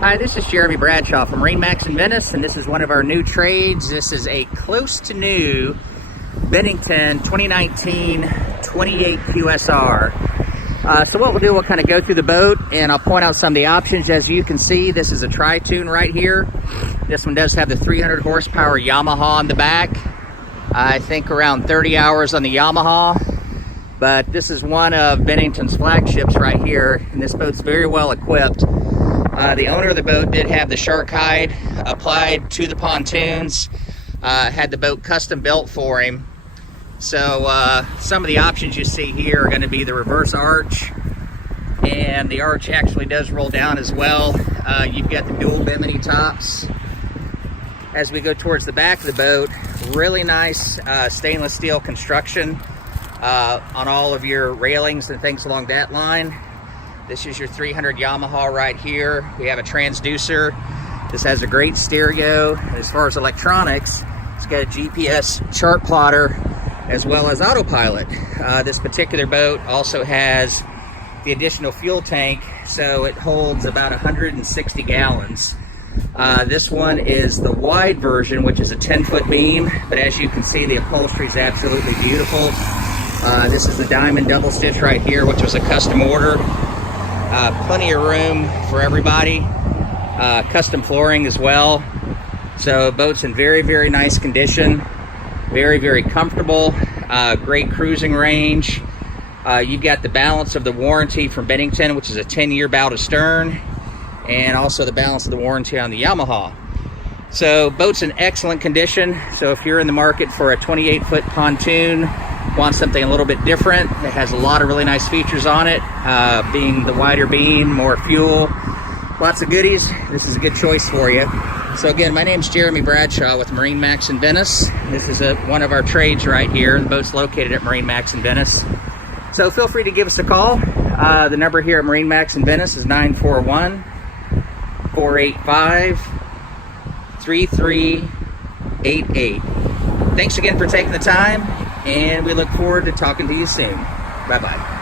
Hi, this is Jeremy Bradshaw from MarineMax in Venice, and this is one of our new trades. This is a close to new Bennington 2019 28 QSR. So what we'll do, we'll kind of go through the boat and I'll point out some of the options. As you can see, this is a Pontoon right here. This one does have the 300 horsepower Yamaha on the back. I think around 30 hours on the Yamaha. But this is one of Bennington's flagships right here, and this boat's very well equipped. The owner of the boat did have the shark hide applied to the pontoons, had the boat custom built for him. So some of the options you see here are going to be the reverse arch, and the arch actually does roll down as well. You've got the dual bimini tops. As we go towards the back of the boat, really nice stainless steel construction on all of your railings and things along that line. This is your 300 Yamaha right here. We have a transducer. This has a great stereo. As far as electronics, it's got a GPS chart plotter as well as autopilot. This particular boat also has the additional fuel tank, so it holds about 160 gallons. This one is the wide version, which is a 10-foot beam, but as you can see, the upholstery is absolutely beautiful. This is the diamond double stitch right here, which was a custom order. Plenty of room for everybody. Custom flooring as well. So boat's in very, very nice condition. Very, very comfortable. Great cruising range. You've got the balance of the warranty from Bennington, which is a 10-year bow to stern, and also the balance of the warranty on the Yamaha. So boat's in excellent condition. So if you're in the market for a 28-foot pontoon, want something a little bit different, it has a lot of really nice features on it, being the wider beam, more fuel, lots of goodies. This is a good choice for you. So again, my name's Jeremy Bradshaw with MarineMax in Venice. This is one of our trades right here. The boat's located at MarineMax in Venice. So feel free to give us a call. The number here at MarineMax in Venice is 941-485-3388. Thanks again for taking the time, and we look forward to talking to you soon. Bye-bye.